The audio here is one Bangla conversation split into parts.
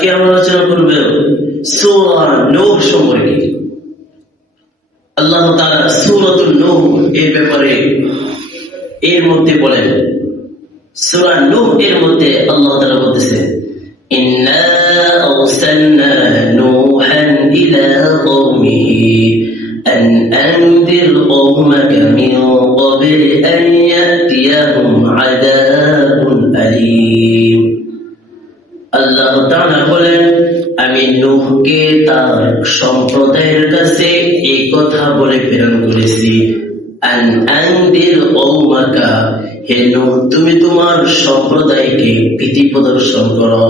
আজকে আমরা আলোচনা করব সূরা নূহ সম্পর্কে। আল্লাহ তাআলা সূরাতুন নূহ এর ব্যাপারে এর মধ্যে বলেন, সূরা নূহ এর মধ্যে আল্লাহ তাআলা বলতেছেন, ইন্না আরসালনা নূহান ইলা কওমিহি আন আনদির কওমাকা মিন ক্বাবলি আন ইয়াতিয়াহুম আযাবুন আলীম। আল্লাহ তাআলা বলেন, আমি নূহকে তার সম্প্রদায়ের কাছে এই কথা বলে প্রেরণ করেছি, আন আনদির কওমাকা, হে নূহ তুমি তোমার সম্প্রদায়কে ভীতি প্রদর্শন করো,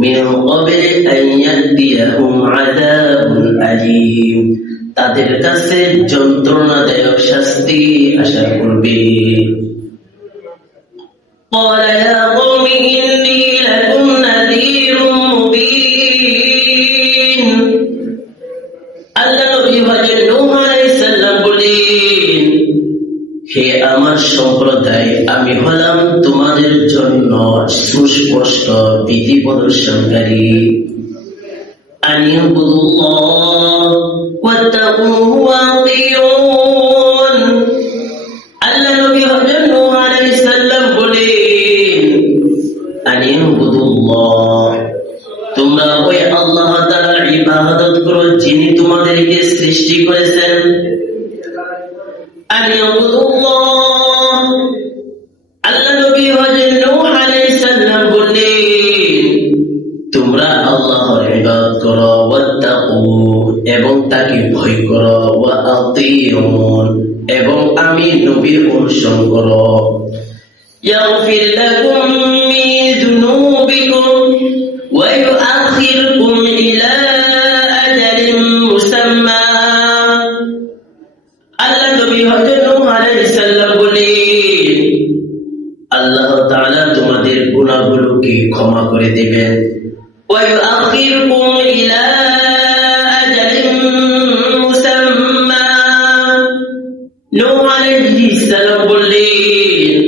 মিন ক্বাবলি আন ইয়াতিয়াহুম আযাবুন আলীম, তাদের কাছে যন্ত্রণাদায়ক শাস্তি আশা করবে। قال يا قوم إني لكم نذير مبين। আল্লাহ নবী হযরত নূহ আলাইহিস সালাম বলেন, হে আমার সম্প্রদায়, আমি হলাম তোমাদের জন্য সুস্পষ্ট ভীতি প্রদর্শনকারী। আনিবুদুল্লাহ ওয়াত্তাকুহু ওয়াতিউন। আল্লাহ নবী হযরত নূহ আলাইহিস সালাম বলেন, আনিবুদুল্লাহ, তোমরা ওই আল্লাহ তাআলার ইবাদত করো যিনি তোমাদেরকে সৃষ্টি করেছেন। আনিবুদুল্লাহ, আল্লাহ নবী হযরত নূহ আলাইহিস সালাম বলেন, তোমরা আল্লাহর ইবাদত করো, ওয়াত্তাকু, এবং তাকে ভয় করো, ওয়া আতিউন, এবং আমি নবীর অনুসরণ করো। ইয়াগফির লাকুম মিন যুনুবিকুম ওয়া ইউআখিরকুম ইলা আজালিন মুসাম্মা। আল্লাহ নবী হযরত নূহ আলাইহিস সালাম বলেন, আল্লাহ তাআলা তোমাদের গুনাহগুলোকে ক্ষমা করে দিবেন, ওয়া ইউআখিরকুম ইলা আজালিন মুসাম্মা। নূহ আলাইহিস সালাম বললেন,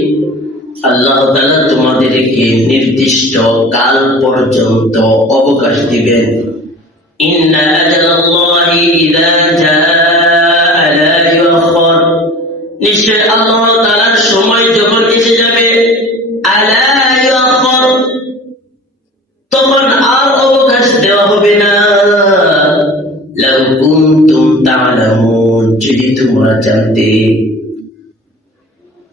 আল্লাহ তাআলা তোমাদেরকে নির্দিষ্ট কাল পর্যন্ত অবকাশ দিবেন। ইন্না আজালাল্লাহি ইযা জাআ লা ইউআখার, নিশ্চয় আল্লাহ তাআলার সময় যখন এসে যাবে, আলা ইউআখার, তখন আর অবকাশ দেওয়া হবে না। লাউ কুনতুম তা'লামুন, যদি তোমরা জানতে।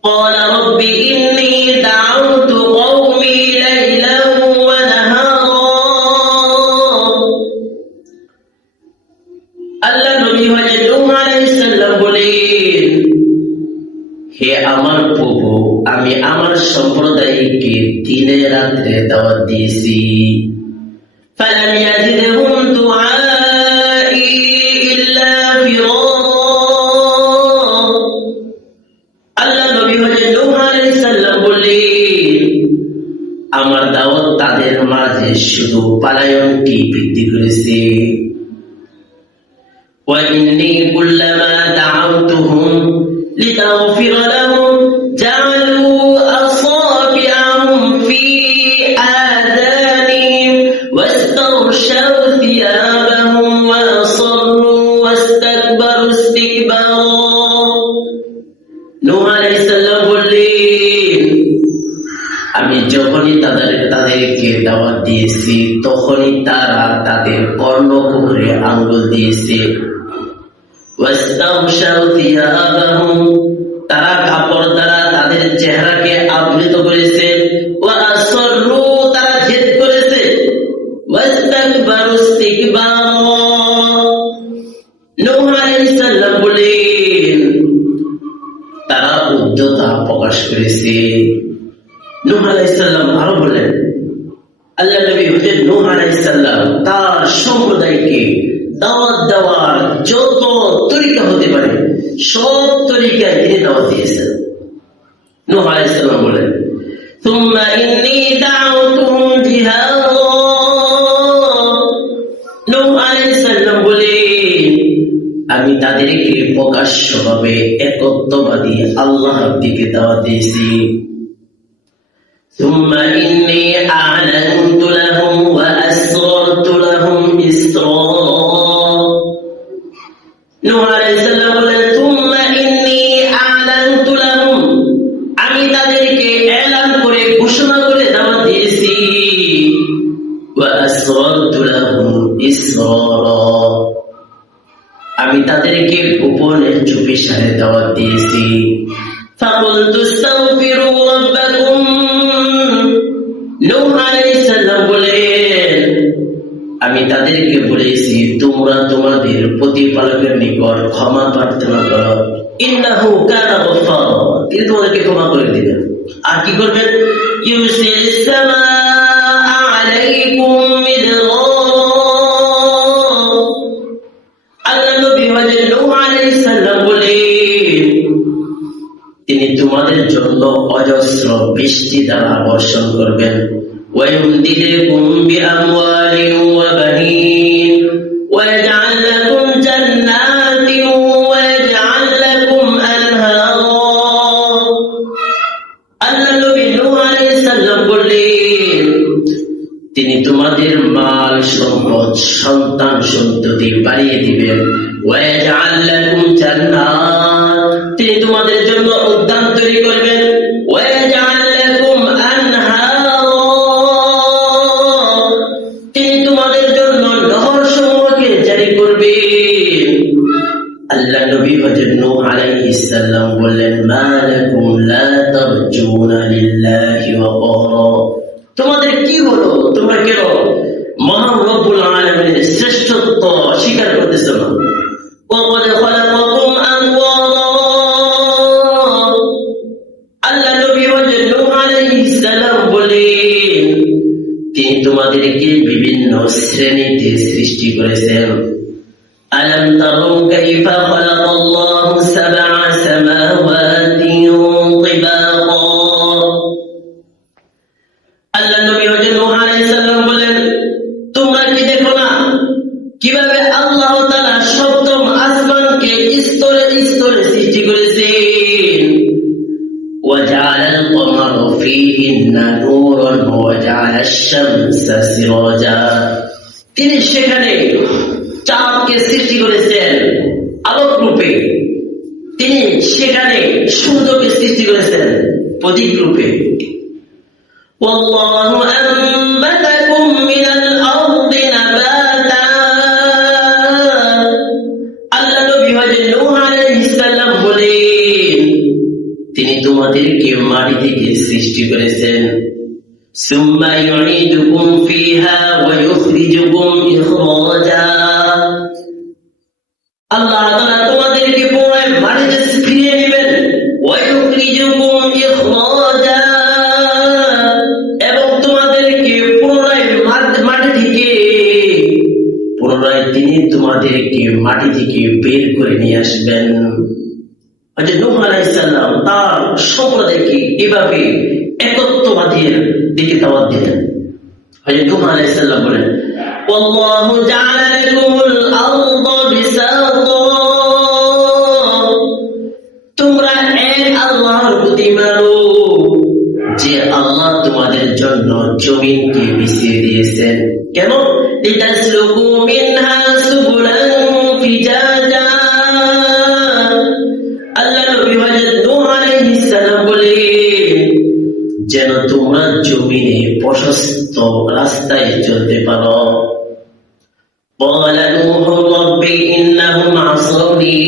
قال رب إني دعوت قومي ليلا ونهارا। আল্লাহ নবী হযরত নূহ আলাইহিস সালাম বলেন, হে আমার প্রভু, আমি আমার সম্প্রদায়কে দিনে রাতে দাওয়াত দিয়েছি। ফালাম ইয়াজিদহুম দুআই ইল্লা ফিরারা। আল্লাহ নবী হযরত নূহ আলাইহিস সালাম বললেন, আমার দাওয়াত তাদের মাঝে শুধু পলায়নকে বৃদ্ধি করেছে। ওয়া ইন্নী কুল্লামা দাআওতুহুম লিতাগফিরা লাহুম জাআলু আসাবিআহুম ফি আযানিহিম ওয়াস্তাগশাউ থিয়াবাহুম ওয়া আসররু ওয়াস্তাকবারু ইস্তিকবারা। নূহ আলাইহিস সালাম বললেন, আমি যখনই তাদেরকে দাওয়াত দিয়েছি, তখনই তারা তাদের কর্ণকুহরে আঙ্গুল দিয়েছে। ওয়াস্তাগশাউ থিয়াবাহুম, তারা কাপড় দ্বারা তাদের চেহারাকে আবৃত করেছে। ওয়া আসররু, তারা জেদ করেছে। ওয়াস্তাকবারু ইস্তিকবারা। নূহ আলাইহিস সালাম বললেন, তারা উদ্ধতা প্রকাশ করেছে। নূহ আলাইহিস সালাম আরো বলেন, আল্লাহ নবী হযরত নূহ আলাইহিস সালাম তার সম্প্রদায়কে দাওয়াত দেওয়ার যত তরিকা হতে পারে সব তরিকায় তিনি দাওয়াত দিয়েছেন। নূহ আলাইহিস সালাম বলেন, সুম্মা ইন্নী দাউতুহুম জিহারা। নূহ আলাইহিস সালাম বলেন, আমি তাদেরকে প্রকাশ্যভাবে একত্ববাদী আল্লাহর দিকে দাওয়াত দিয়েছি। ثم إني أعلنت لهم وأسررت إسرا নূহ আলাইহিস সালাম বলেন তুম্মা ইন্নী আ'লানতু লাহুম আমি তাদেরকে এলান করে ঘোষণা করে দাওয়াত দিয়েছি ওয়া আসরারতু লাহুম ইসরারা আমি তাদেরকে গোপনে চুপিসারে দাওয়াত দিয়েছি ফাকুলতু আস্তাগফিরু রাব্বাকুম নূহ আলাইহিস সালাম বলেন আমি তাদেরকে বলেছি তোমরা তোমাদের প্রতিপালকের নিকট ক্ষমা প্রার্থনা করো ইন্নাহু কানা গফফারা তিনি তোমাদেরকে ক্ষমা করে দিবেন আর কি করবেন ইউসিলিস সামাআ আলাইকুম মিদরারা আল্লাহ নবী হযরত নূহ আলাইহিস সালাম বলেন তিনি তোমাদের জন্য অজস্র বৃষ্টি দ্বারা বর্ষণ করবেন ويمددكم بأموال وبنين ويجعل لكم جنات ويجعل لكم أنهارا আল্লাহ নবী নূহ আলাইহিস সালাম বললেন তিনি তোমাদের মাল সম্পদ সন্তান সন্ততি বাড়িয়ে দিবেন ওয়াজআল লাকুম জান্নাত তিনি তোমাদের জন্য উদ্যান তৈরি করবেন ওয়াজআল লাকুম আনহারা তিনি তোমাদের জন্য নহরসমূহকে জারি করবেন আল্লাহ নবী হযরত নূহ আলাইহিস সালাম বললেন মা লাকুম লা তারজুনা লিল্লাহি ওয়াকারা তোমাদের কি হলো তোমরা কেন মহান রব্বুল আলামিনের শ্রেষ্ঠত্ব স্বীকার করতেছ না ওয়াকাদ খালাকাকুম আতওয়ারা আল্লাহ নবী হযরত নূহ আলাইহিস সালাম বলেন তিনি তোমাদেরকে বিভিন্ন শ্রেণীতে সৃষ্টি করেছেন আলাম তারু কাইফা খালাকাল্লাহু সাবআ সামাওয়াতিন তিবাকা আল্লাহ নবী হযরত নূহ আলাইহিস সালাম বলেন তোমরা কি দেখো না কিভাবে আল্লাহ তাআলা সপ্তম আসমানকে স্তরে স্তরে সৃষ্টি করেছেন ওয়াজআলাল কমারা ফীহিন্না নূরান ওয়াজআলাশ শামসা সিরাজা তিনি সেখানে চাঁদকে সৃষ্টি করেছেন আলোক রূপে তিনি সেখানে সূর্যকে সৃষ্টি করেছেন প্রতীক রূপে والله أنبتكم من الأرض نباتا আল্লাহ নবী হযরত নূহ আলাইহিস সালাম বলেন তিনি তোমাদেরকে মাটি থেকে সৃষ্টি করেছেন সুম্মা ইউঈদুকুম ফিহা ওয়া ইখরিজুকুম ইখরাজা আল্লাহ তাআলা তোমাদেরকে পুনরায় মাটিতে ফিরিয়ে নেবেন ওয়া ইখরিজুকুম ইখরাজা এবং তোমাদেরকে পুনরায় তিনি তোমাদেরকে মাটি থেকে বের করে নিয়ে আসবেন হযরত নূহ আলাইহিস সালাম তার সম্প্রদায়কে এভাবে একত্ববাদের দিকে দাওয়াত দিলেন হযরত নূহ আলাইহিস সালাম বলেন ওয়াল্লাহু জাআলা লাকুমুল আরদা বিসাতা তোমরা এক আল্লাহর প্রতি মানো যে আল্লাহ তোমাদের জন্য জমিনকে বিছিয়ে দিয়েছেন কেন লিতাসলুকু মিনহা সুবুলান ফিজাজা আল্লাহ নবী হযরত নূহ আলাইহিস সালাম বলেন যেন তোমরা জমিনে প্রশস্ত রাস্তায় চলতে পারো قال نوح رب إنهم عصوني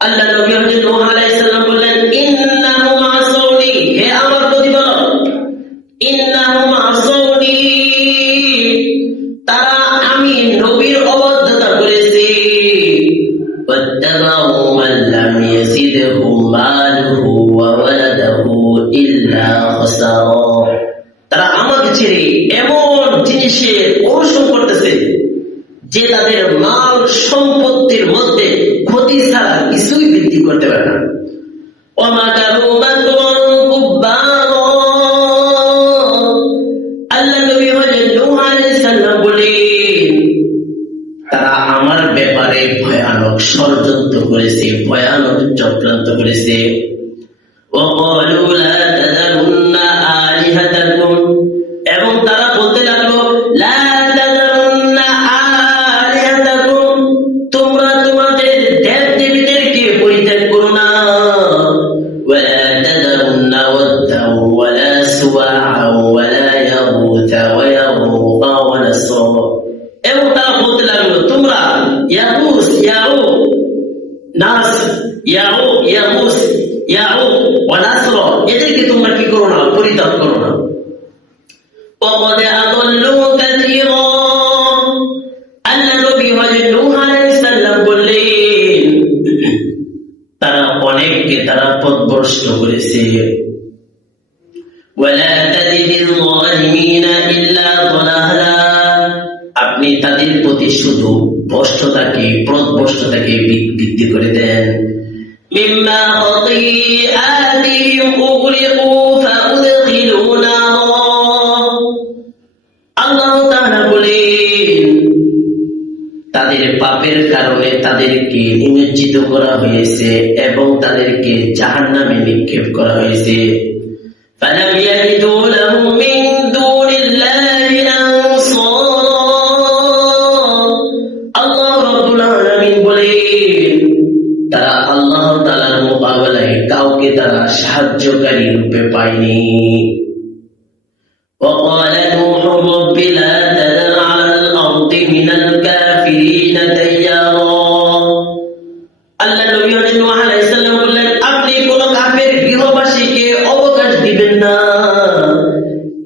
আল্লাহ নবী হযরত নূহ আলাইহিস সালাম বললেন ইন্নাহুম আসৌনি হে আমার প্রতিপালক ইন্নাহুম আসৌনি তারা আমি নবীর অবাধ্যতা করেছি ওয়াত্তাবাউ মান লাম ইয়াজিদহু মালুহু ওয়া ওয়ালাদুহু ইল্লা খাসারা তারা আমাকে ছেড়ে এমন জিনিসের অনুসরণ করতেছে যে তাদের মাল সম্পত্তির মধ্যে ক্ষতি ছাড়া কিছুই বৃদ্ধি করতে পারে না আল্লাহ নবী হযরত নূহ আলাইহিস সালাম বলেন তারা আমার ব্যাপারে ভয়ানক ষড়যন্ত্র করেছে ভয়ানক চক্রান্ত করেছে وقالوا لا تذرن آلهتكم এবং তারা বলতে লাগলো لا تذرن নাস, ইয়াউক, ইয়াগুস, ইয়াউক ওয়া নাসর, এদেরকে তোমরা কি করো না, পরিত্যাগ করো না। وقد أضلوا كثيرا, আল্লাহ নবী হযরত নূহ আলাইহিস সালাম বললেন তারা অনেককে তারা পথভ্রষ্ট করেছে। ওয়ালা তাজিদিল যালিমিনা ইল্লা যালালা, আপনি তাদের প্রতি শুধু ভ্রষ্টতাকে, পথভ্রষ্টতাকে বৃদ্ধি করে দেন। মিম্মা খাতিআতিহিম উগরিকু ফাউদখিলু নারা, আল্লাহ তাআলা বলেন তাদের পাপের কারণে তাদেরকে নিমজ্জিত করা হয়েছে এবং তাদেরকে জাহান্নামে নিক্ষেপ করা হয়েছে। ফালাম ইয়াজিদু লাহুম মিন দুনিল্লাহি আনসারা, আল্লাহ রাব্বুল আলামিন বলেন তারা আল্লাহ তাআলার মোকাবেলায় কাউকে তারা সাহায্যকারী রূপে পায়নি। وقال نوح رب لا تذر على الأرض من الكافرين ديارا, আল্লাহ নবী নূহ আলাইহিস সালাম বললেন আপনি কোন কাফের গৃহবাসীকে অবকাশ দিবেন না।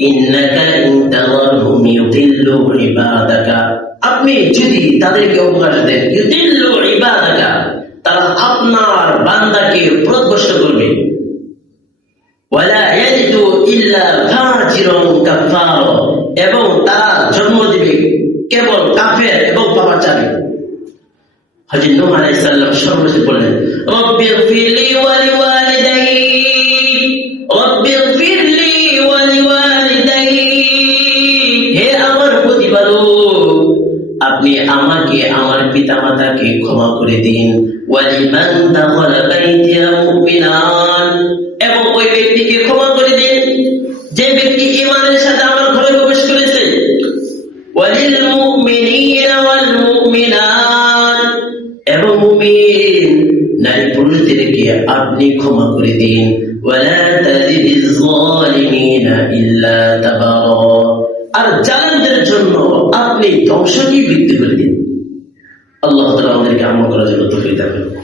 ইন্নাকা ইন তাযরহুম ইউদিল্লু ইবাদাকা, আপনি যদি তাদেরকে অবকাশ দেন, ইউদিল্লু ইবাদাকা, তারা আপনার বান্দাকে পথভ্রষ্ট করবে। ওয়ালা ইয়াজিদু ইল্লা ফাজিরুন কাফারা, এবং তারা জন্ম দিবে কেবল কাফের এবং পাপাচারী। হযরত নূহ আলাইহিস সালাম সর্বশেষ বললেন রব্বিগফিরলি ওয়া লিওয়ালিদাই, রব্বিগফিরলি ওয়া লিওয়ালিদাই, হে আমার প্রতিপালক আপনি আমাকে আমার পিতামাতাকে ক্ষমা করে দিন। ওয়া লিমান দাখালা বাইতিয়া মুমিনান, এবং ওই ব্যক্তিকে ক্ষমা করে দিন যে ব্যক্তি ঈমানের সাথে আমার ঘরে প্রবেশ করেছে। ওয়ালিল মুমিনিনা ওয়াল মুমিনাত, এবং মুমিন নারী পুরুষদেরকে আপনি ক্ষমা করে দিন। ওয়ালা তাজিদিজ যালিমিনা ইল্লা তাবারা, আর জালেমদের জন্য আপনি ধ্বংসকে বৃদ্ধি করে দিন। আল্লাহ তাআলা আমাদেরকে আমল করার জন্য তৌফিক দান করুন।